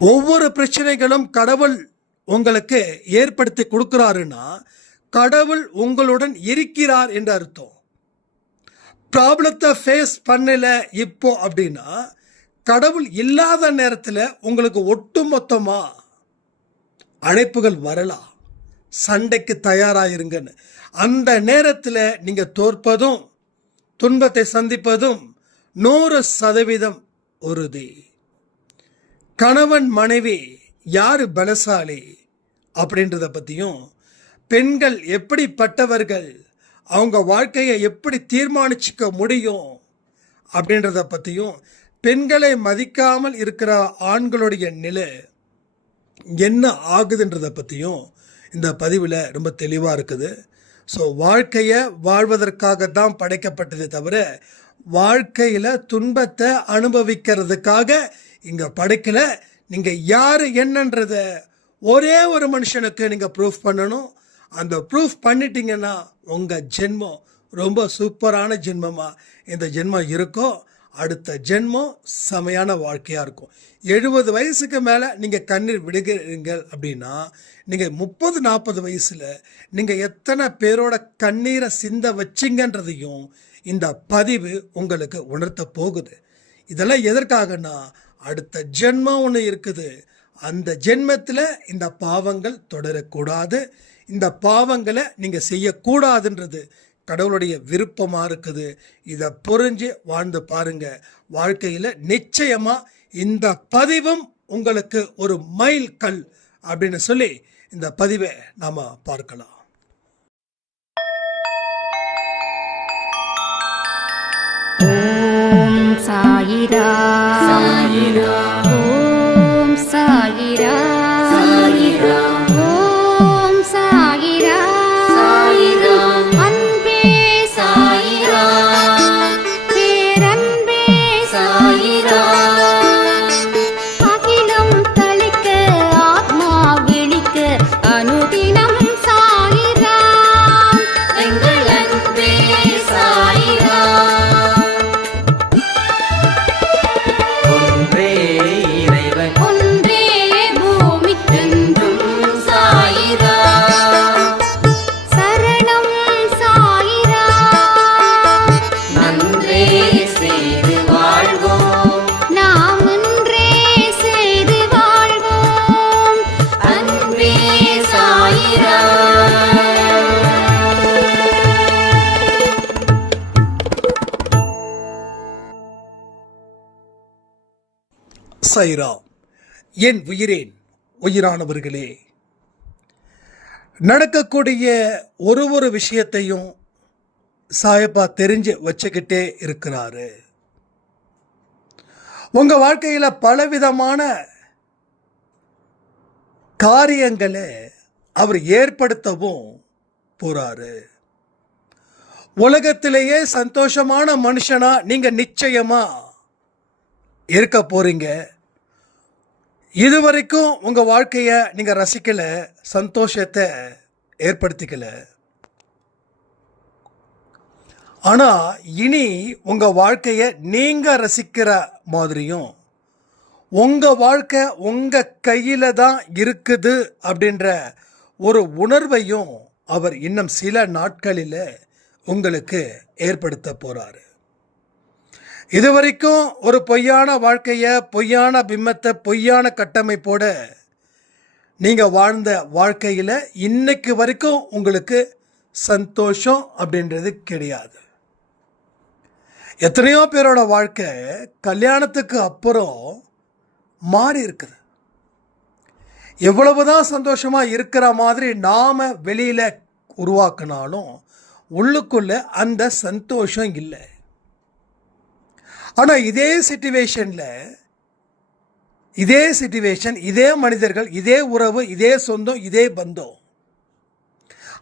ஒவ்வொரு பிரச்சனைகளும் கடவுள் உங்களுக்கு ஏற்படுத்தி கொடுக்குறாருன்னா கடவுள் உங்களுடன் இருக்கிறார் என்று அர்த்தம். ப்ராப்ளத்தை ஃபேஸ் பண்ணல இப்போ அப்படின்னா கடவுள் இல்லாத நேரத்தில் உங்களுக்கு ஒட்டுமொத்தமாக அழைப்புகள் வரலாம். சண்டைக்கு தயாராகிருங்கன்னு அந்த நேரத்தில் நீங்கள் தோற்பதும் துன்பத்தை சந்திப்பதும் நூறு சதவீதம் உறுதி. கணவன் மனைவி யார் பலசாலி அப்படின்றத பற்றியும் பெண்கள் எப்படிப்பட்டவர்கள் அவங்க வாழ்க்கையை எப்படி தீர்மானிச்சுக்க முடியும் அப்படின்றத பற்றியும் பெண்களை மதிக்காமல் இருக்கிற ஆண்களுடைய நிலை என்ன ஆகுதுன்றதை பற்றியும் இந்த பதிவில் ரொம்ப தெளிவாக இருக்குது. ஸோ வாழ்க்கையை வாழ்வதற்காக தான் படைக்கப்பட்டதே தவிர வாழ்க்கையில் துன்பத்தை அனுபவிக்கிறதுக்காக இங்கே படைக்கல. நீங்கள் யார் என்னன்றத ஒரே ஒரு மனுஷனுக்கு நீங்கள் ப்ரூஃப் பண்ணணும். அந்த ப்ரூஃப் பண்ணிட்டீங்கன்னா உங்கள் ஜென்மம் ரொம்ப சூப்பரான ஜென்மமாக இந்த ஜென்மம் இருக்கும் அடுத்த ஜென்மம் செமையான வாழ்க்கையாக இருக்கும். எழுபது வயசுக்கு மேலே நீங்கள் கண்ணீர் விடுகிறீர்கள் அப்படின்னா நீங்கள் முப்பது நாற்பது வயசில் நீங்கள் எத்தனை பேரோட கண்ணீரை சிந்த வச்சிங்கன்றதையும் இந்த பதிவு உங்களுக்கு உணர்த்த போகுது. இதெல்லாம் எதற்காகனா அடுத்த ஜென்மம் ஒன்று இருக்குது. அந்த ஜென்மத்தில் இந்த பாவங்கள் தொடரக்கூடாது. இந்த பாவங்களை நீங்கள் செய்யக்கூடாதுன்றது கடவுளுடைய விருப்பமாக இருக்குது. இதை புரிஞ்சு வாழ்ந்து பாருங்க. வாழ்க்கையில் நிச்சயமாக இந்த பதிவும் உங்களுக்கு ஒரு மைல் கல் அப்படின்னு சொல்லி இந்த பதிவை நாம் பார்க்கலாம். ஓம் சாயிரா சாயிரா ஓம் சாய்ராம் என் உயிரேன் உயிரானவர்களே. நடக்கக்கூடிய ஒரு ஒரு விஷயத்தையும் சாயப்பா தெரிஞ்சு வச்சுக்கிட்டே இருக்கிறாரு. உங்க வாழ்க்கையில பலவிதமான காரியங்களை அவர் ஏற்படுத்தவும் போறாரு. உலகத்திலேயே சந்தோஷமான மனுஷனா நீங்க நிச்சயமா இருக்க இது இதுவரைக்கும் உங்கள் வாழ்க்கையை நீங்கள் ரசிக்கலை சந்தோஷத்தை ஏற்படுத்திக்கல. ஆனால் இனி உங்கள் வாழ்க்கையை நீங்கள் ரசிக்கிற மாதிரியும் உங்கள் வாழ்க்கை உங்கள் கையில் தான் இருக்குது அப்படின்ற ஒரு உணர்வையும் அவர் இன்னும் சில நாட்களில் உங்களுக்கு ஏற்படுத்த போகிறாரு இதுவரைக்கும் ஒரு பொய்யான வாழ்க்கையை பொய்யான பிம்பத்தை பொய்யான கட்டமைப்போடு நீங்கள் வாழ்ந்த வாழ்க்கையில் இன்னைக்கு வரைக்கும் உங்களுக்கு சந்தோஷம் அப்படின்றது கிடையாது. எத்தனையோ பேரோட வாழ்க்கை கல்யாணத்துக்கு அப்புறம் மாறி இருக்குது. எவ்வளவுதான் சந்தோஷமாக இருக்கிற மாதிரி நாம் வெளியில் உருவாக்குனாலும் உள்ளுக்குள்ளே அந்த சந்தோஷம் இல்லை. ஆனால் இதே சுச்சுவேஷன்ல இதே சுச்சுவேஷன் இதே மனிதர்கள் இதே உறவு இதே சொந்தம் இதே பந்தம்.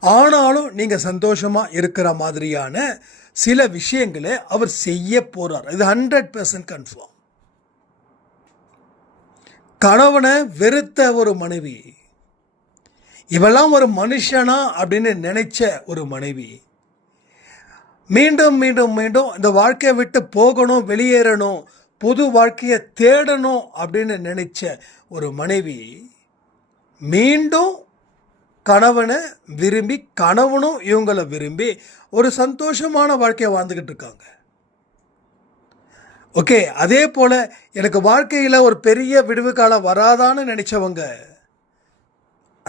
ஆனாலும் நீங்கள் சந்தோஷமாக இருக்கிற மாதிரியான சில விஷயங்களை அவர் செய்ய போகிறார் இது ஹண்ட்ரட் பர்சன்ட் கன்ஃபார்ம் கணவனை வெறுத்த ஒரு மனைவி இவெல்லாம் ஒரு மனுஷனா அப்படின்னு நினைச்ச ஒரு மனைவி மீண்டும் மீண்டும் மீண்டும் இந்த வாழ்க்கையை விட்டு போகணும் வெளியேறணும் புது வாழ்க்கையை தேடணும் அப்படின்னு நினைச்ச ஒரு மனைவி மீண்டும் கணவனை விரும்பி கணவனும் இவங்களை விரும்பி ஒரு சந்தோஷமான வாழ்க்கையை வாழ்ந்துக்கிட்டு இருக்காங்க. ஓகே அதே போல் எனக்கு வாழ்க்கையில் ஒரு பெரிய விடுவு காலம் வராதான்னு நினச்சவங்க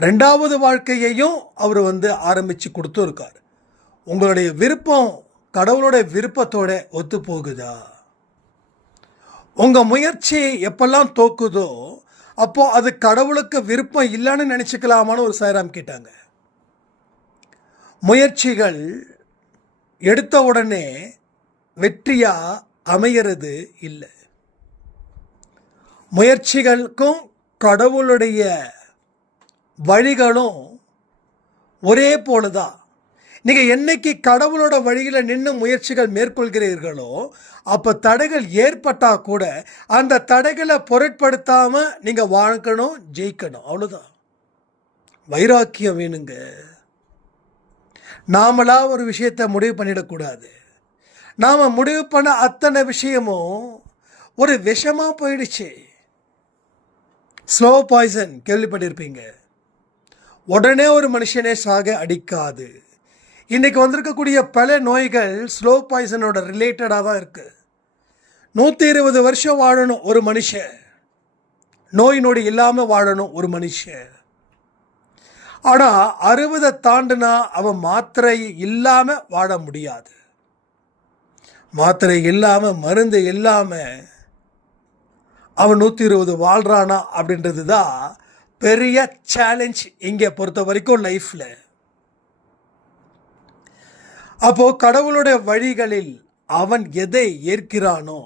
ரெண்டாவது வாழ்க்கையையும் அவர் வந்து ஆரம்பித்து கொடுத்துருக்கார். உங்களுடைய விருப்பம் கடவுளுடைய விருப்பத்தோட ஒத்து போகுதா உங்கள் முயற்சி எப்பெல்லாம் தோக்குதோ அப்போ அது கடவுளுக்கு விருப்பம் இல்லைன்னு நினச்சிக்கலாமான்னு ஒரு சாய்ராம் கேட்டாங்க. முயற்சிகள் எடுத்த உடனே வெற்றியாக அமையிறது இல்லை. முயற்சிகளுக்கும் கடவுளுடைய வழிகளும் ஒரே போல தான் நீங்கள் என்னைக்கு கடவுளோட வழியில் நின்று முயற்சிகள் மேற்கொள்கிறீர்களோ அப்போ தடைகள் ஏற்பட்டால் கூட அந்த தடைகளை பொருட்படுத்தாமல் நீங்கள் வாழ்க்கணும் ஜெயிக்கணும். அவ்வளோதான் வைராக்கியம் வேணுங்க. நாமளாக ஒரு விஷயத்தை முடிவு பண்ணிடக்கூடாது. நாம் முடிவு பண்ண அத்தனை விஷயமும் ஒரு விஷமாக போயிடுச்சு. ஸ்லோ பாய்சன் கேள்விப்பட்டிருப்பீங்க. உடனே ஒரு மனுஷனே சாக அடிக்காது. இன்றைக்கி வந்திருக்கக்கூடிய பல நோய்கள் ஸ்லோ பாய்சனோட ரிலேட்டடாக தான் இருக்குது நூற்றி இருபது வருஷம் வாழணும் ஒரு மனுஷன். நோய் நொடி இல்லாமல் வாழணும் ஒரு மனுஷன். ஆனால் அறுபதை தாண்டுனா அவன் மாத்திரை இல்லாமல் வாழ முடியாது. மாத்திரை இல்லாமல் மருந்து இல்லாமல் அவன் நூற்றி இருபது வாழ்கிறானா அப்படின்றது தான் பெரிய சேலஞ்ச் இங்கே பொறுத்த வரைக்கும் லைஃப்பில் அப்போது கடவுளுடைய வழிகளில் அவன் எதை ஏற்கிறானோ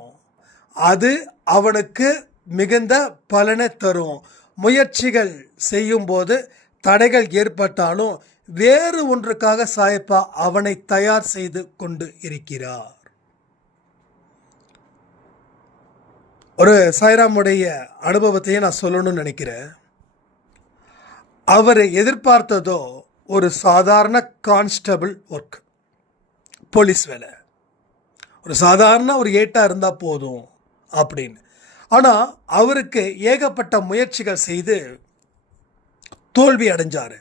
அது அவனுக்கு மிகுந்த பலனை தரும். முயற்சிகள் செய்யும்போது தடைகள் ஏற்பட்டாலும் வேறு ஒன்றுக்காக சாயப்பா அவனை தயார் செய்து கொண்டு இருக்கிறார். ஒரு சாய்ராமுடைய அனுபவத்தையே நான் சொல்லணும்னு நினைக்கிறேன். அவர் எதிர்பார்த்ததோ ஒரு சாதாரண கான்ஸ்டபிள் ஒர்க். போலீஸ் வேலை. ஒரு சாதாரண ஒரு ஏட்டாக இருந்தால் போதும் அப்படின்னு. ஆனால் அவருக்கு ஏகப்பட்ட முயற்சிகள் செய்து தோல்வி அடைஞ்சார்.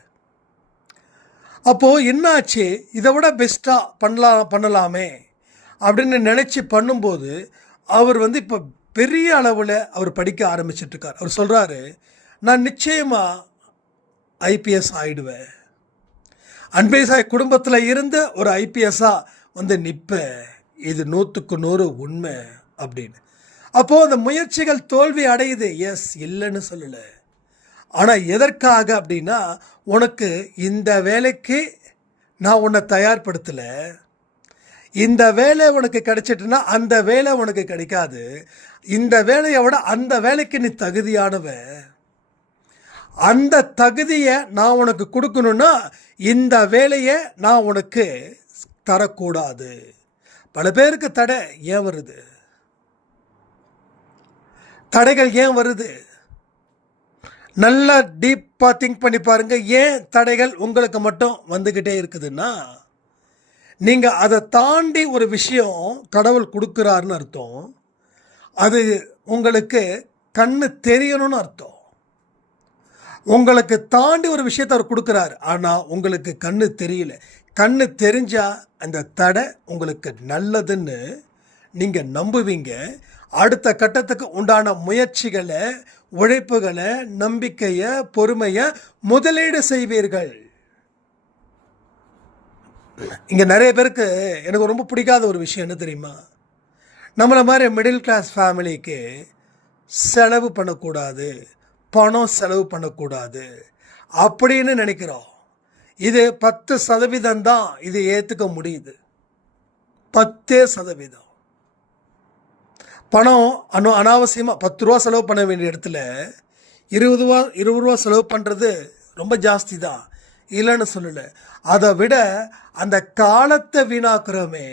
அப்போது என்னாச்சு? இதை விட பெஸ்ட்டாக பண்ணலாம் பண்ணலாமே அப்படின்னு நினச்சி பண்ணும்போது அவர் வந்து இப்போ பெரிய அளவில் அவர் படிக்க ஆரம்பிச்சிட்ருக்கார் அவர் சொல்கிறாரு நான் நிச்சயமாக ஐபிஎஸ் ஆயிடுவேன். அன்பேசாய் குடும்பத்தில் இருந்து ஒரு ஐபிஎஸ்ஸாக வந்து நிற்பேன் இது நூற்றுக்கு நூறு உண்மை அப்படின்னு. அப்போது அந்த முயற்சிகள் தோல்வி அடையுது. எஸ் இல்லைன்னு சொல்லலை. ஆனால் எதற்காக அப்படின்னா உனக்கு இந்த வேலைக்கு நான் உன்னை தயார்படுத்தலை. இந்த வேலை உனக்கு கிடைச்சிட்டுனா அந்த வேலை உனக்கு கிடைக்காது. இந்த வேலையை விட அந்த வேலைக்கு நீ தகுதியானவன் அந்த தகுதியை நான் உனக்கு கொடுக்கணுன்னா இந்த வேலையை நான் உனக்கு தரக்கூடாது. பல பேருக்கு தடை ஏன் வருது? தடைகள் ஏன் வருது? நல்லா டீப்பாக திங்க் பண்ணி பாருங்க. ஏன் தடைகள் உங்களுக்கு மட்டும் வந்துக்கிட்டே இருக்குதுன்னா நீங்கள் அதை தாண்டி ஒரு விஷயம் கடவுள் கொடுக்குறாருன்னு அர்த்தம். அது உங்களுக்கு கண்ணு தெரியணும்னு அர்த்தம். உங்களுக்கு தாண்டி ஒரு விஷயத்த அவர் கொடுக்குறாரு. ஆனால் உங்களுக்கு கண்ணு தெரியல. கண்ணு தெரிஞ்சால் அந்த தடை உங்களுக்கு நல்லதுன்னு நீங்கள் நம்புவீங்க. அடுத்த கட்டத்துக்கு உண்டான முயற்சிகளை உழைப்புகளை நம்பிக்கையை பொறுமையை முதலீடு செய்வீர்கள். இங்கே நிறைய பேருக்கு எனக்கு ரொம்ப பிடிக்காத ஒரு விஷயம் என்ன தெரியுமா? நம்மளை மாதிரி மிடில் கிளாஸ் ஃபேமிலிக்கு செலவு பண்ணக்கூடாது. பணம் செலவு பண்ணக்கூடாது அப்படின்னு நினைக்கிறோம். இது பத்து சதவீதம் தான் இது ஏற்றுக்க முடியுது. பத்தே சதவீதம். பணம் அனு அனாவசியமாக பத்து ரூபா செலவு பண்ண வேண்டிய இடத்துல இருபது ரூபா இருபது ரூபா செலவு பண்ணுறது ரொம்ப ஜாஸ்தி தான். இல்லைன்னு சொல்லலை. அதை விட அந்த காலத்தை வீணாக்குறோமே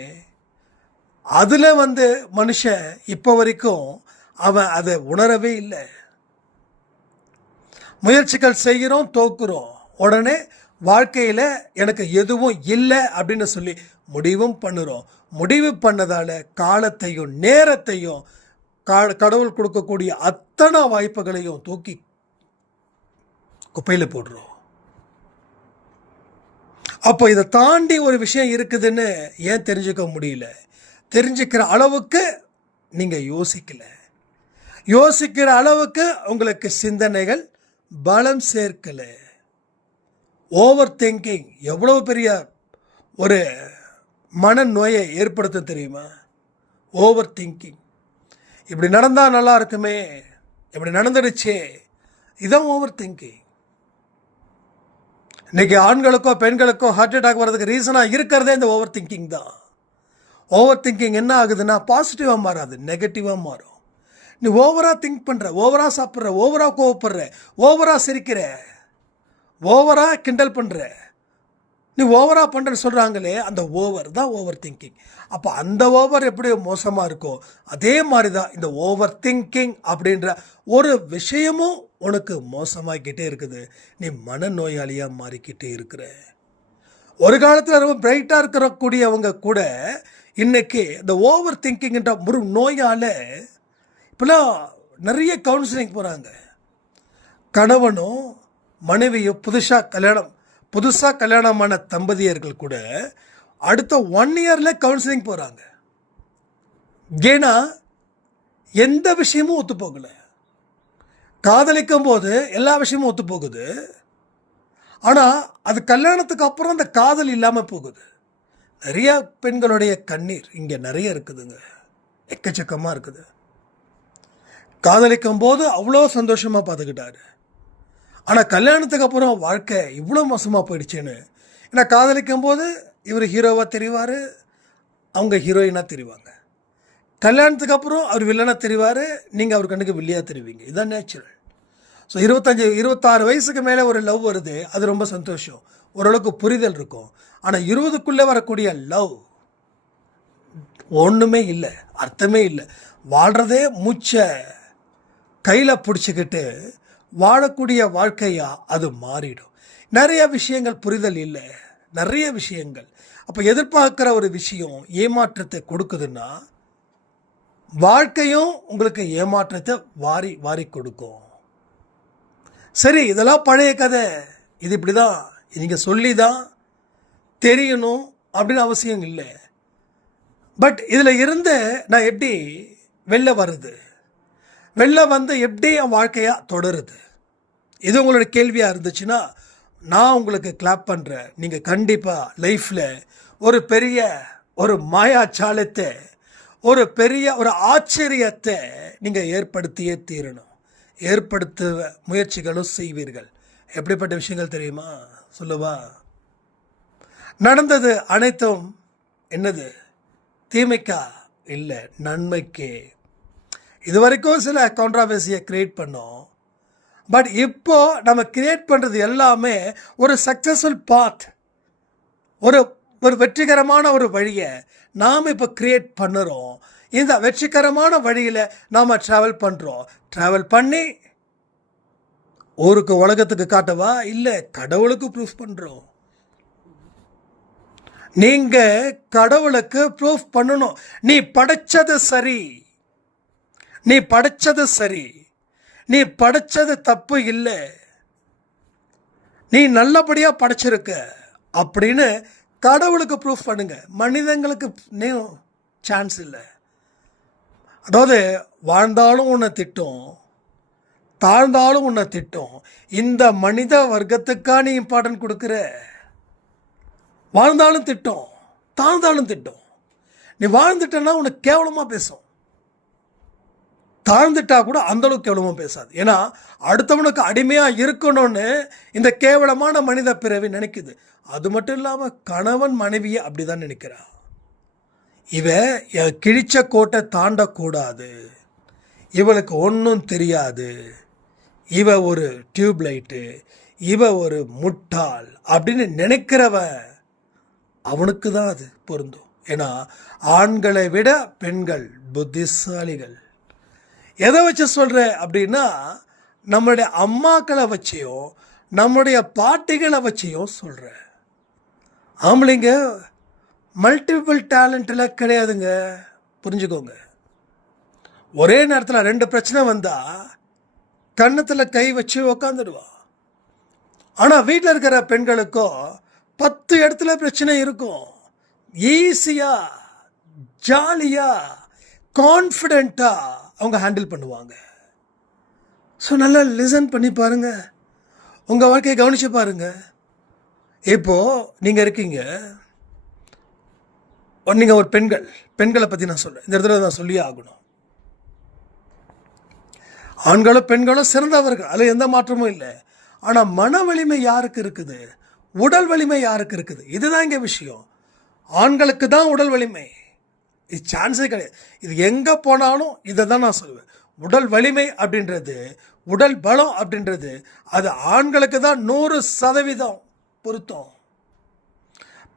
அதில் வந்து மனுஷன் இப்போ வரைக்கும் அவன் அதை உணரவே இல்லை. முயற்சிகள் செய்கிறோம் தோக்குறோம். உடனே வாழ்க்கையில் எனக்கு எதுவும் இல்லை அப்படின்னு சொல்லி முடிவும் பண்ணுறோம். முடிவு பண்ணதால் காலத்தையும் நேரத்தையும் கா- கடவுள் கொடுக்கக்கூடிய அத்தனை வாய்ப்புகளையும் தூக்கி குப்பையில் போடுறோம். அப்போ இதை தாண்டி ஒரு விஷயம் இருக்குதுன்னு ஏன் தெரிஞ்சுக்க முடியல? தெரிஞ்சுக்கிற அளவுக்கு நீங்கள் யோசிக்கல. யோசிக்கிற அளவுக்கு உங்களுக்கு சிந்தனைகள் பலம் சேர்க்கலை. ஓவர் திங்கிங் எவ்வளோ பெரிய ஒரு மனநோயை ஏற்படுத்த தெரியுமா? ஓவர் திங்கிங் இப்படி நடந்தால் நல்லா இருக்குமே. இப்படி நடந்துடுச்சே. இதான் ஓவர் திங்கிங் இன்னைக்கு ஆண்களுக்கோ பெண்களுக்கோ ஹார்ட் அட்டாக் வர்றதுக்கு ரீசனாக இருக்கிறதே இந்த ஓவர் திங்கிங் தான். ஓவர் திங்கிங் என்ன ஆகுதுன்னா பாசிட்டிவாக மாறாது நெகட்டிவாக மாறும். நீ ஓவராக திங்க் பண்ணுற ஓவராக சாப்பிட்ற ஓவராக கோவப்படுற ஓவராக சிரிக்கிற ஓவராக கிண்டல் பண்ணுற நீ ஓவராக பண்ணுறன்னு சொல்கிறாங்களே அந்த ஓவர் தான் ஓவர் திங்கிங். அப்போ அந்த ஓவர் எப்படி மோசமாக இருக்கோ அதே மாதிரி தான் இந்த ஓவர் திங்கிங் அப்படின்ற ஒரு விஷயமும் உனக்கு மோசமாகிக்கிட்டே இருக்குது. நீ மனநோயாளியாக மாறிக்கிட்டே இருக்கிற. ஒரு காலத்தில் ரொம்ப பிரைட்டாக இருக்கிறக்கூடியவங்க கூட இன்றைக்கி இந்த ஓவர் திங்கிங்கிற ஒரு நோயால் இப்போலாம் நிறைய கவுன்சிலிங் போகிறாங்க கணவனும் மனைவியும் புதுசாக கல்யாணம் புதுசாக கல்யாணமான தம்பதியர்கள் கூட அடுத்த ஒன் இயரில் கவுன்சிலிங் போகிறாங்க ஏன்னா எந்த விஷயமும் ஒத்து போகலை. காதலிக்கும் போது எல்லா விஷயமும் ஒத்து போகுது. ஆனால் அது கல்யாணத்துக்கு அப்புறம் அந்த காதல் இல்லாமல் போகுது. நிறைய பெண்களுடைய கண்ணீர் இங்கே நிறைய இருக்குதுங்க. எக்கச்சக்கமாக இருக்குது. காதலிக்கும் போது அவ்வளோ சந்தோஷமாக பார்த்துக்கிட்டாரு. ஆனால் கல்யாணத்துக்கு அப்புறம் வாழ்க்கை இவ்வளோ மோசமாக போயிடுச்சுன்னு. ஏன்னா காதலிக்கும் போது இவர் ஹீரோவாக தெரிவார் அவங்க ஹீரோயினாக தெரிவாங்க. கல்யாணத்துக்கு அப்புறம் அவர் வில்லனாக தெரிவார் நீங்கள் அவர் கண்ணுக்கு வில்லியாக தெரிவிங்க. இதுதான் நேச்சுரல் ஸோ இருபத்தஞ்சி இருபத்தாறு வயசுக்கு மேலே ஒரு லவ் வருது அது ரொம்ப சந்தோஷம். ஓரளவுக்கு புரிதல் இருக்கும். ஆனால் இருபதுக்குள்ளே வரக்கூடிய லவ் ஒன்றுமே இல்லை அர்த்தமே இல்லை. வாழ்கிறதே மூச்சை. கையில் பிடிச்சிக்கிட்டு வாழக்கூடிய வாழ்க்கையாக அது மாறிடும். நிறைய விஷயங்கள் புரிதல் இல்லை. நிறைய விஷயங்கள். அப்போ எதிர்பார்க்குற ஒரு விஷயம் ஏமாற்றத்தை கொடுக்குதுன்னா வாழ்க்கையும் உங்களுக்கு ஏமாற்றத்தை வாரி வாரி கொடுக்கும். சரி இதெல்லாம் பழைய கதை. இது இப்படி தான் நீங்கள் சொல்லி தான் தெரியணும் அப்படின்னு அவசியம் இல்லை. பட் இதில் இருந்து நான் எப்படி வெளில வருது வெளில வந்து எப்படி என் வாழ்க்கையாக தொடருது? இது உங்களோட கேள்வியாக இருந்துச்சுன்னா நான் உங்களுக்கு கிளாப் பண்ணுறேன் நீங்கள் கண்டிப்பாக லைஃப்பில் ஒரு பெரிய ஒரு மாயாச்சாலத்தை ஒரு பெரிய ஒரு ஆச்சரியத்தை நீங்கள் ஏற்படுத்தியே தீரணும். ஏற்படுத்த முயற்சிகளும் செய்வீர்கள். எப்படிப்பட்ட விஷயங்கள் தெரியுமா? சொல்லுவா. நடந்தது அனைத்தும் என்னது? தீமைக்கா? இல்லை நன்மைக்கே. இது வரைக்கும் சில கான்ட்ராவர்சியை கிரியேட் பண்ணோம். பட் இப்போ நம்ம கிரியேட் பண்ணுறது எல்லாமே ஒரு சக்ஸஸ்ஃபுல் பாத் ஒரு ஒரு வெற்றிகரமான ஒரு வழியை நாம் இப்போ கிரியேட் பண்ணுறோம். இந்த வெற்றிகரமான வழியில் நாம் ட்ராவல் பண்ணுறோம் ட்ராவல் பண்ணி ஊருக்கு உலகத்துக்கு காட்டவா? இல்லை கடவுளுக்கு ப்ரூஃப் பண்ணுறோம் நீங்கள் கடவுளுக்கு ப்ரூஃப் பண்ணணும். நீ படைச்சது சரி. நீ படைச்சது சரி. நீ படைச்சது தப்பு இல்லை. நீ நல்லபடியாக படைச்சிருக்க அப்படின்னு கடவுளுக்கு ப்ரூஃப் பண்ணுங்க. மனிதங்களுக்கு நீ சான்ஸ் இல்லை. அதாவது வாழ்ந்தாலும் உன்னை திட்டும். தாழ்ந்தாலும் உன்னை திட்டும். இந்த மனித வர்க்கத்துக்கா நீ இம்பார்ட்டன்ட் கொடுக்குற? வாழ்ந்தாலும் திட்டம். தாழ்ந்தாலும் திட்டம். நீ வாழ்ந்துட்டனா உனக்கு கேவலமாக பேசும். தாழ்ந்துட்டா கூட அந்த அளவுக்கு கேவலமாக பேசாது. ஏன்னா அடுத்தவனுக்கு அடிமையாக இருக்கணும்னு இந்த கேவலமான மனித பிறவி நினைக்குது. அது மட்டும் இல்லாமல் கணவன் மனைவியை அப்படி தான் நினைக்கிறா இவ கிழிச்ச கோட்டை தாண்டக்கூடாது. இவளுக்கு ஒன்றும் தெரியாது. இவ ஒரு டியூப்லைட்டு இவ ஒரு முட்டாள் அப்படின்னு நினைக்கிறவ அவனுக்கு தான் அது பொருந்தும். ஏன்னா ஆண்களை விட பெண்கள் புத்திசாலிகள். எதை வச்சு சொல்கிற அப்படின்னா நம்மளுடைய அம்மாக்களை வச்சையும் நம்முடைய பாட்டிகளை வச்சையும் சொல்கிறேன் ஆம்பளைங்க மல்டிபிள் டேலண்ட்டில் கிடையாதுங்க. புரிஞ்சுக்கோங்க. ஒரே நேரத்தில் ரெண்டு பிரச்சனை வந்தால் கன்னத்தில் கை வச்சு உக்காந்துடுவா. ஆனால் வீட்டில் இருக்கிற பெண்களுக்கோ பத்து இடத்துல பிரச்சனை இருக்கும். ஈஸியாக ஜாலியாக கான்ஃபிடெண்ட்டாக அவங்க ஹேண்டில் பண்ணுவாங்க. ஸோ நல்லா லிசன் பண்ணி பாருங்கள் உங்கள் வாழ்க்கையை கவனித்து பாருங்கள் இப்போது நீங்கள் இருக்கீங்க. நீங்கள் ஒரு பெண்கள். பெண்களை பற்றி நான் சொல்கிறேன் இந்த இடத்துல நான் சொல்லியே ஆகணும். ஆண்களும் பெண்களும் சிறந்தவர்கள். அதில் எந்த மாற்றமும் இல்லை. ஆனால் மன வலிமை யாருக்கு இருக்குது? உடல் வலிமை யாருக்கு இருக்குது? இதுதான் இங்கே விஷயம். ஆண்களுக்கு தான் உடல் வலிமை. இது சான்ஸே கிடையாது. இது எங்கே போனாலும் இதை தான் நான் சொல்லுவேன். உடல் வலிமை அப்படின்றது உடல் பலம் அப்படின்றது அது ஆண்களுக்கு தான் நூறு சதவீதம் பொருத்தம்.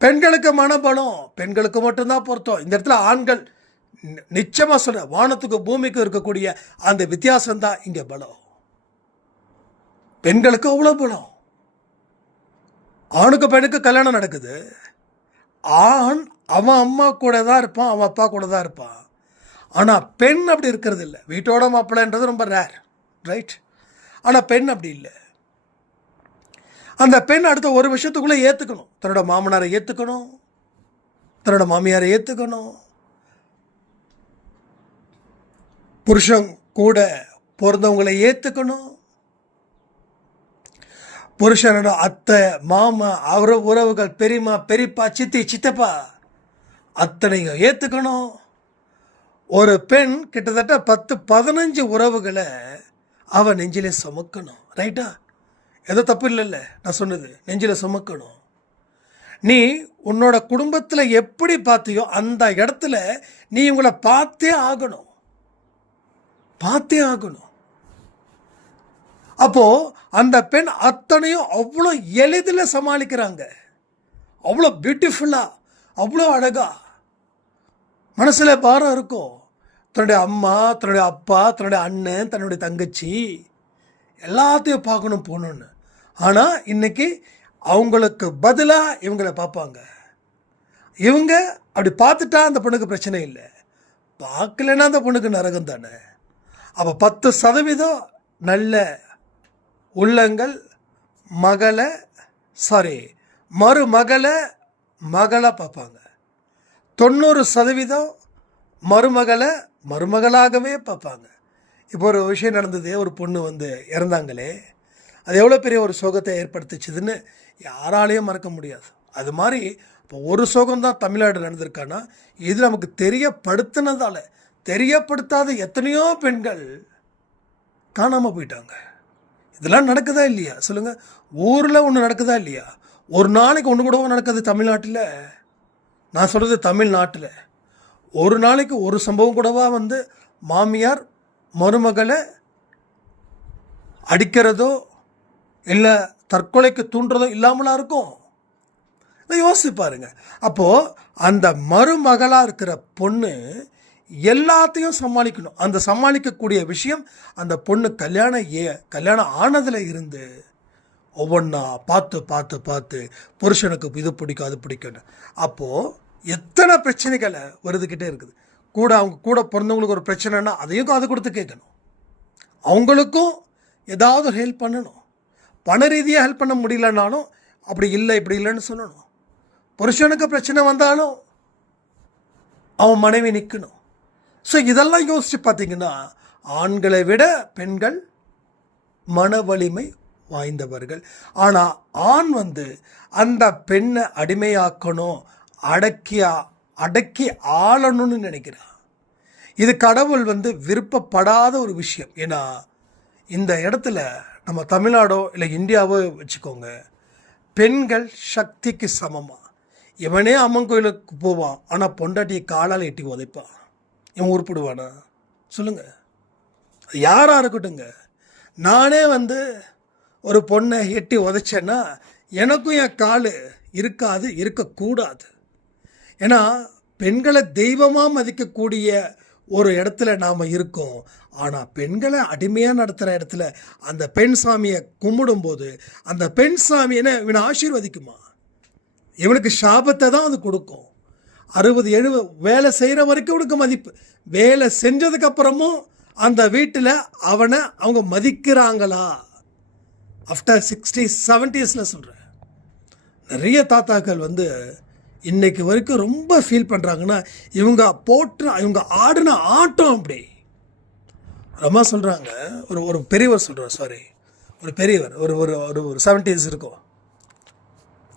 பெண்களுக்கு மனபலம் பெண்களுக்கு மட்டும்தான் பொருத்தம். இந்த இடத்துல ஆண்கள் நிச்சயமாக சொல்கிறேன் வானத்துக்கும் வானத்துக்கு இருக்கக்கூடிய அந்த வித்தியாசம் தான் பலம். பெண்களுக்கு அவ்வளோ பலம். ஆணுக்கு பெண்ணுக்கு கல்யாணம் நடக்குது. ஆண் அவன் அம்மா கூட தான் இருப்பான் அவன் அப்பா கூட தான் இருப்பான். ஆனால் பெண் அப்படி இருக்கிறது இல்லை. வீட்டோட மாப்பிள்ளைன்றது ரொம்ப ரேர் ரைட் ஆனால் பெண் அப்படி இல்லை. அந்த பெண் அடுத்த ஒரு வருஷத்துக்குள்ளே ஏற்றுக்கணும் தன்னோட மாமனாரை ஏற்றுக்கணும் தன்னோட மாமியாரை ஏற்றுக்கணும் புருஷன் கூட பிறந்தவங்களை ஏற்றுக்கணும் புருஷனோட அத்தை மாமா அவர உறவுகள் பெரியம்மா பெரியப்பா சித்தி சித்தப்பா அத்தனையும் ஏற்றுக்கணும் ஒரு பெண் கிட்டத்தட்ட பத்து பதினஞ்சு உறவுகளை அவ நெஞ்சிலே சுமக்கணும். ரைட்டா எதோ தப்பு இல்லைல்ல? நான் சொன்னது நெஞ்சில் சுமக்கணும். நீ உன்னோட குடும்பத்தில் எப்படி பார்த்தியோ அந்த இடத்துல நீ இவங்களை பார்த்தே ஆகணும். பார்த்தே ஆகணும். அப்போ அந்த பெண் அத்தனையும் அவ்வளோ எளிதில் சமாளிக்கிறாங்க. அவ்வளோ பியூட்டிஃபுல்லாக அவ்வளோ அழகாக மனசில் பாரம் இருக்கும். தன்னுடைய அம்மா தன்னுடைய அப்பா தன்னுடைய அண்ணன் தன்னுடைய தங்கச்சி எல்லாத்தையும் பார்க்கணும் போகணுன்னு ஆனால் இன்றைக்கி அவங்களுக்கு பதிலாக இவங்களை பார்ப்பாங்க. இவங்க அப்படி பார்த்துட்டா அந்த பொண்ணுக்கு பிரச்சனை இல்லை. பார்க்கலன்னா அந்த பொண்ணுக்கு நரகம் தானே. அப்போ பத்து சதவீதம் நல்ல உள்ளங்கள் மகளை சாரி மருமகளை மகளை பார்ப்பாங்க. தொண்ணூறு சதவீதம் மருமகளை மருமகளாகவே பார்ப்பாங்க. இப்போ ஒரு விஷயம் நடந்தது. ஒரு பொண்ணு வந்து இறந்தாங்களே. அது எவ்வளோ பெரிய ஒரு சோகத்தை ஏற்படுத்துச்சுதுன்னு யாராலையும் மறக்க முடியாது. அது மாதிரி இப்போ ஒரு சோகம் தான் தமிழ்நாடு நடந்திருக்கான்னா இது நமக்கு தெரியப்படுத்தினதால் தெரியப்படுத்தாத எத்தனையோ பெண்கள் காணாமல் போயிட்டாங்க. இதெல்லாம் நடக்குதா இல்லையா? சொல்லுங்கள் ஊரில் ஒன்று நடக்குதா இல்லையா? ஒரு நாளைக்கு ஒன்று கூடவும் நடக்குது தமிழ்நாட்டில். நான் சொல்கிறது தமிழ்நாட்டில். ஒரு நாளைக்கு ஒரு சம்பவம் கூடவா வந்து மாமியார் மருமகளை அடிக்கிறதோ இல்லை தற்கொலைக்கு தூண்டுறதோ இல்லாமலாம் இருக்கும்? யோசிச்சு பாருங்க. அப்போது அந்த மருமகளாக இருக்கிற பொண்ணு எல்லாத்தையும் சமாளிக்கணும். அந்த சமாளிக்கக்கூடிய விஷயம் அந்த பொண்ணு கல்யாணம் ஏ கல்யாணம் ஆனதில் இருந்து ஒவ்வொன்றா பார்த்து பார்த்து பார்த்து புருஷனுக்கு இது பிடிக்கும் அது பிடிக்கும்னு. அப்போது எத்தனை பிரச்சனைகளை வருதுக்கிட்டே இருக்குது. கூட அவங்க கூட பிறந்தவங்களுக்கு ஒரு பிரச்சனைனா அதையும் காது கொடுத்து கேட்கணும். அவங்களுக்கும் ஏதாவது ஹெல்ப் பண்ணணும். பண ரீதியாக ஹெல்ப் பண்ண முடியலனாலும் அப்படி இல்லை இப்படி இல்லைன்னு சொல்லணும். புருஷனுக்கு பிரச்சனை வந்தாலும் அவன் மனைவி நிற்கணும் ஸோ இதெல்லாம் யோசித்து பார்த்தீங்கன்னா ஆண்களை விட பெண்கள் மன வலிமை வாய்ந்தவர்கள். ஆனால் ஆண் வந்து அந்த பெண்ணை அடிமையாக்கணும் அடக்கியா அடக்கி ஆளணும்னு நினைக்கிறான் இது கடவுள் வந்து விருப்பப்படாத ஒரு விஷயம். ஏன்னா இந்த இடத்துல நம்ம தமிழ்நாடோ இல்லை இந்தியாவோ வச்சுக்கோங்க பெண்கள் சக்திக்கு சமமாக இவனே அம்மன் கோயிலுக்கு போவான் ஆனால் பொண்டாட்டியை காலால் எட்டி உதைப்பான். இவன் உருப்பிடுவானா? சொல்லுங்கள் யாராக இருக்கட்டுங்க நானே வந்து ஒரு பொண்ணை எட்டி உதைச்சேன்னா எனக்கும் என் கால் இருக்காது இருக்கக்கூடாது. ஏன்னா பெண்களை தெய்வமாக மதிக்கக்கூடிய ஒரு இடத்துல நாம் இருக்கோம். ஆனால் பெண்களை அடிமையாக நடத்துகிற இடத்துல அந்த பெண் சாமியை கும்பிடும்போது அந்த பெண் சாமியனை இவனை ஆசீர்வதிக்குமா? இவனுக்கு சாபத்தை தான் அது கொடுக்கும். அறுபது எழுபது வேலை செய்கிற வரைக்கும் இவனுக்கு மதிப்பு. வேலை செஞ்சதுக்கப்புறமும் அந்த வீட்டில் அவனை அவங்க மதிக்கிறாங்களா? ஆஃப்டர் சிக்ஸ்டி செவன்ட்டீஸில் சொல்கிறேன் நிறைய தாத்தாக்கள் வந்து இன்னைக்கு வரைக்கும் ரொம்ப ஃபீல் பண்ணுறாங்கன்னா இவங்க போட்டு இவங்க ஆடின ஆட்டம் அப்படி. ரொம்ப சொல்கிறாங்க ஒரு ஒரு பெரியவர் சொல்கிறார் சாரி ஒரு பெரியவர் ஒரு ஒரு ஒரு ஒரு செவன்டீஸ் இருக்கும்.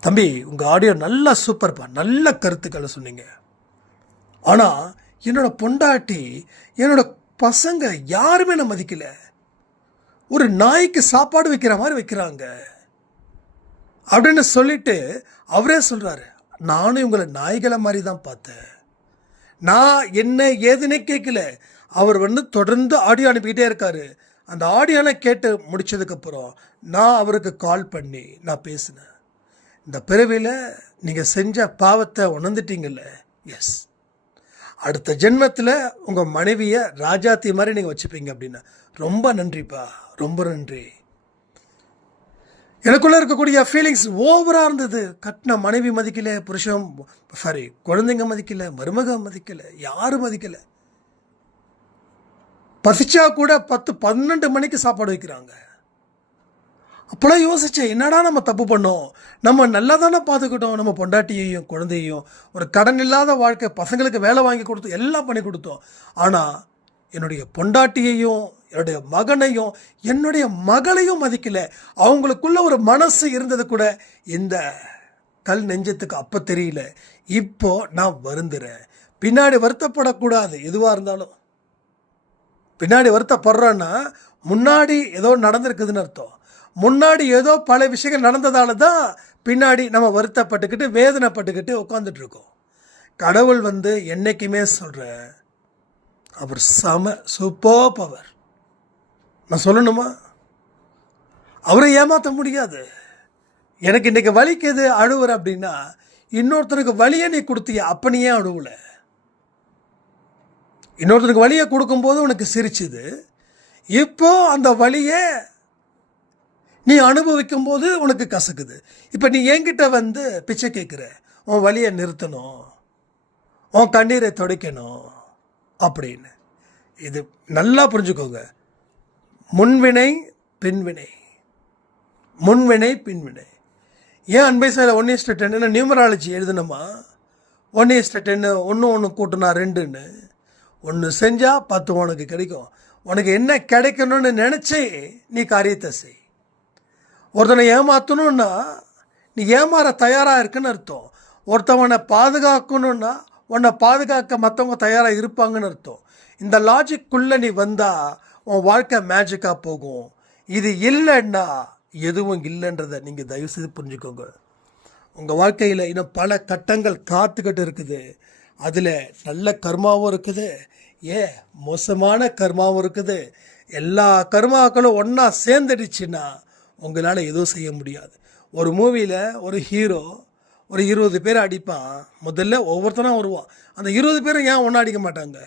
தம்பி உங்கள் ஆடியோ நல்லா சூப்பர்ப்பா நல்ல கருத்துக்களை சொன்னீங்க. ஆனால் என்னோடய பொண்டாட்டி என்னோடய பசங்க யாருமே நான் மதிக்கலை. ஒரு நாய்க்கு சாப்பாடு வைக்கிற மாதிரி வைக்கிறாங்க. அப்படின்னு சொல்லிட்டு அவரே சொல்கிறாரு நானும் இவங்களை நாய்களை மாதிரி தான் பார்த்தேன். நான் என்ன ஏதுன்னே கேட்கல. அவர் வந்து தொடர்ந்து ஆடியோ அனுப்பிக்கிட்டே இருக்காரு. அந்த ஆடியோலாம் கேட்டு முடிச்சதுக்கப்புறம் நான் அவருக்கு கால் பண்ணி நான் பேசினேன். இந்த பிறவியில் நீங்கள் செஞ்ச பாவத்தை உணர்ந்துட்டீங்கல்ல? எஸ் அடுத்த ஜென்மத்தில் உங்கள் மனைவியை ராஜாத்தி மாதிரி நீங்கள் வச்சுப்பீங்க அப்படின்னா ரொம்ப நன்றிப்பா. ரொம்ப நன்றி. எனக்குள்ளே இருக்கக்கூடிய ஃபீலிங்ஸ் ஓவராக இருந்தது. கட்டின மனைவி மதிக்கல புருஷன் சாரி குழந்தைங்க மதிக்கல மருமக மதிக்கல யாரும் மதிக்கல. பசிச்சா கூட பத்து பன்னெண்டு மணிக்கு சாப்பாடு வைக்கிறாங்க. அப்போலாம் யோசிச்சேன் என்னடா நம்ம தப்பு பண்ணோம்? நம்ம நல்லா தானே பார்த்துக்கிட்டோம் நம்ம பொண்டாட்டியையும் குழந்தையையும் ஒரு கடன் இல்லாத வாழ்க்கை பசங்களுக்கு வேலை வாங்கி கொடுத்து எல்லாம் பண்ணி கொடுத்தோம். ஆனால் என்னுடைய பொண்டாட்டியையும் என்னுடைய மகனையும் என்னுடைய மகளையும் மதிக்கல. அவங்களுக்குள்ள ஒரு மனசு இருந்தது கூட இந்த கல் நெஞ்சத்துக்கு அப்போ தெரியல. இப்போ நான் வருந்துறேன். பின்னாடி வருத்தப்படக்கூடாது எதுவாக இருந்தாலும். பின்னாடி வருத்தப்படுறோன்னா முன்னாடி ஏதோ நடந்திருக்குதுன்னு அர்த்தம். முன்னாடி ஏதோ பல விஷயங்கள் நடந்ததால தான் பின்னாடி நம்ம வருத்தப்பட்டுக்கிட்டு வேதனைப்பட்டுக்கிட்டு உட்காந்துட்டு இருக்கோம் கடவுள் வந்து என்றைக்குமே சொல்கிறேன் அவர் சம சூப்பர் பவர். நான் சொல்லணுமா? அவரை ஏமாற்ற முடியாது. எனக்கு இன்னைக்கு வலிக்குது அழுவுற அப்படின்னா இன்னொருத்தருக்கு வலியை நீ கொடுத்திய? அப்போ நீ ஏன் அழுவலை? இன்னொருத்தருக்கு வலியை கொடுக்கும்போது உனக்கு சிரிச்சுது. இப்போ அந்த வழியை நீ அனுபவிக்கும் போது உனக்கு கசக்குது. இப்போ நீ என்கிட்ட வந்து பிச்சை கேட்குற உன் வலியை நிறுத்தணும். உன் கண்ணீரை துடைக்கணும். அப்படின்னு. இது நல்லா புரிஞ்சுக்கோங்க. முன்வினை பின்வினை. முன்வினை பின்வினை. ஏன் அன்பை சார் ஒன் இஸ்ட டென்னு நியூமராலஜி எழுதணுமா ஒன் இஸ்ட டென்னு ஒன்று ஒன்று கூட்டினா ரெண்டுன்னு. ஒன்று செஞ்சால் பத்து உனக்கு கிடைக்கும். உனக்கு என்ன கிடைக்கணும்னு நினச்சி நீ காரியத்தை செய். ஒருத்தனை ஏமாற்றணுன்னா நீ ஏமாற தயாராக இருக்குன்னு அர்த்தம். ஒருத்தவனை பாதுகாக்கணுன்னா உன்னை பாதுகாக்க மற்றவங்க தயாராக இருப்பாங்கன்னு அர்த்தம். இந்த லாஜிக்குள்ளே நீ வந்தால் உன் வாழ்க்கை மேஜிக்காக போகும். இது இல்லைன்னா எதுவும் இல்லைன்றதை நீங்கள் தயவுசெய்து புரிஞ்சுக்கோங்க. உங்கள் வாழ்க்கையில் இன்னும் பல கட்டங்கள் காத்துக்கிட்டு இருக்குது. அதில் நல்ல கர்மாவும் இருக்குது. ஏ மோசமான கர்மாவும் இருக்குது. எல்லா கர்மாக்களும் ஒன்றா சேர்ந்துடுச்சுன்னா உங்களால் எதுவும் செய்ய முடியாது. ஒரு மூவியில் ஒரு ஹீரோ ஒரு இருபது பேர் அடிப்பான். முதல்ல ஒவ்வொருத்தனா வருவான். அந்த இருபது பேரும் ஏன் ஒன்றா அடிக்க மாட்டாங்க?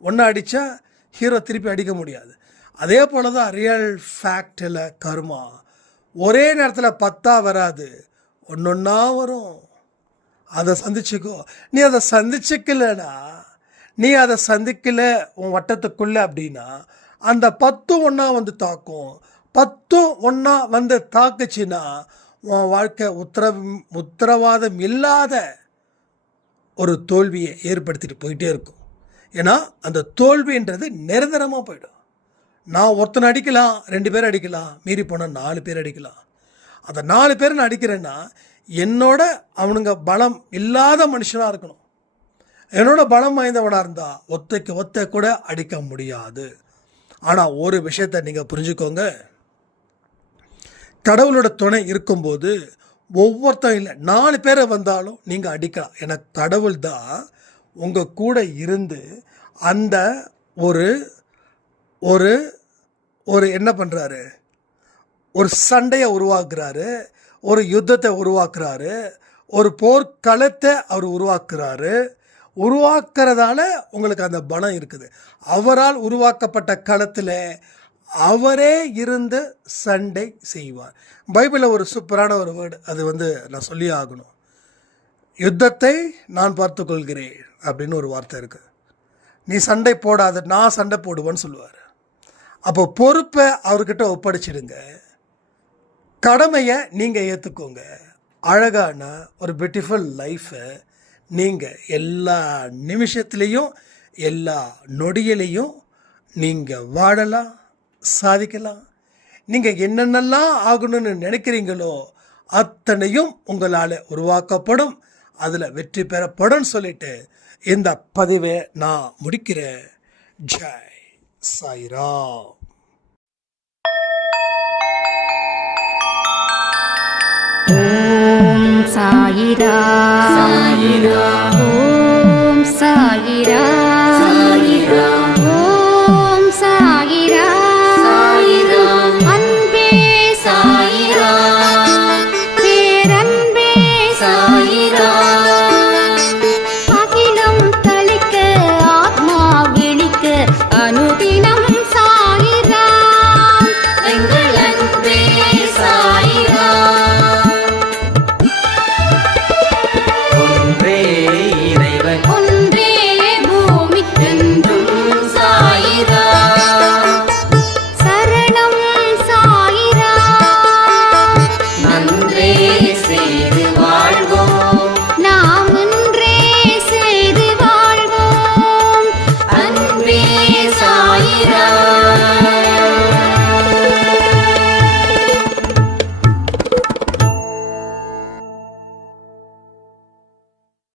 ஒன்றா அடித்தா ஹீரோ திருப்பி அடிக்க முடியாது. அதே போல தான் ரியல் ஃபேக்டில் கர்மா ஒரே நேரத்தில் பத்தா வராது. ஒன்றொன்னா வரும். அதை சந்திச்சுக்கோ. நீ அதை சந்திச்சுக்கலனா நீ அதை சந்திக்கல உன் வட்டத்துக்குள்ளே அப்படின்னா அந்த பத்தும் ஒன்றா வந்து தாக்கும். பத்தும் ஒன்றா வந்து தாக்குச்சுன்னா உன் வாழ்க்கை உத்தரவு உத்தரவாதம் இல்லாத ஒரு தோல்வியை ஏற்படுத்திட்டு போயிட்டே இருக்கும். ஏன்னா அந்த தோல்வின்றது நிரந்தரமாக போயிடும். நான் ஒருத்தனை அடிக்கலாம் ரெண்டு பேர் அடிக்கலாம் மீறி போனால் நாலு பேர் அடிக்கலாம். அந்த நாலு பேர் நான் அடிக்கிறேன்னா என்னோட அவனுங்க பலம் இல்லாத மனுஷனாக இருக்கணும். என்னோட பலம் வாய்ந்தவனாக இருந்தால் ஒத்தைக்கு ஒத்தை கூட அடிக்க முடியாது. ஆனால் ஒரு விஷயத்தை நீங்கள் புரிஞ்சுக்கோங்க. கடவுளோட துணை இருக்கும்போது ஒவ்வொருத்தன் இல்லை நாலு பேரை வந்தாலும் நீங்கள் அடிக்கலாம். ஏன்னா கடவுள் தான் உங்கள் கூட இருந்து அந்த ஒரு ஒரு ஒரு என்ன பண்ணுறாரு ஒரு சண்டையை உருவாக்குறாரு ஒரு யுத்தத்தை உருவாக்குறாரு ஒரு போர்க்களத்தை அவர் உருவாக்குறாரு. உருவாக்குறதால உங்களுக்கு அந்த பணம் இருக்குது. அவரால் உருவாக்கப்பட்ட களத்தில் அவரே இருந்து சண்டை செய்வார். பைபிளில் ஒரு சூப்பரான ஒரு வேர்டு அது வந்து நான் சொல்லி ஆகணும். யுத்தத்தை நான் பார்த்துக்கொள்கிறேன். அப்படின்னு ஒரு வார்த்தை இருக்குது நீ சண்டை போடாத நான் சண்டை போடுவேன்னு சொல்லுவார். அப்போ பொறுப்பை அவர்கிட்ட ஒப்படைச்சிடுங்க. கடமையை நீங்கள் ஏற்றுக்கோங்க அழகான ஒரு பியூட்டிஃபுல் லைஃப்பை நீங்கள் எல்லா நிமிஷத்துலேயும் எல்லா நொடியிலையும் நீங்கள் வாழலாம் சாதிக்கலாம். நீங்கள் என்னென்னலாம் ஆகணும்னு நினைக்கிறீங்களோ அத்தனையும் உங்களால் உருவாக்கப்படும். அதில் வெற்றி பெறப்படும் சொல்லிட்டு இந்த பதிவை நான் முடிக்கிறேன். ஜெய் சாய்ராம். ஓம் சாயிரா சாயிரா ஓம் சாயிரா சாயிரா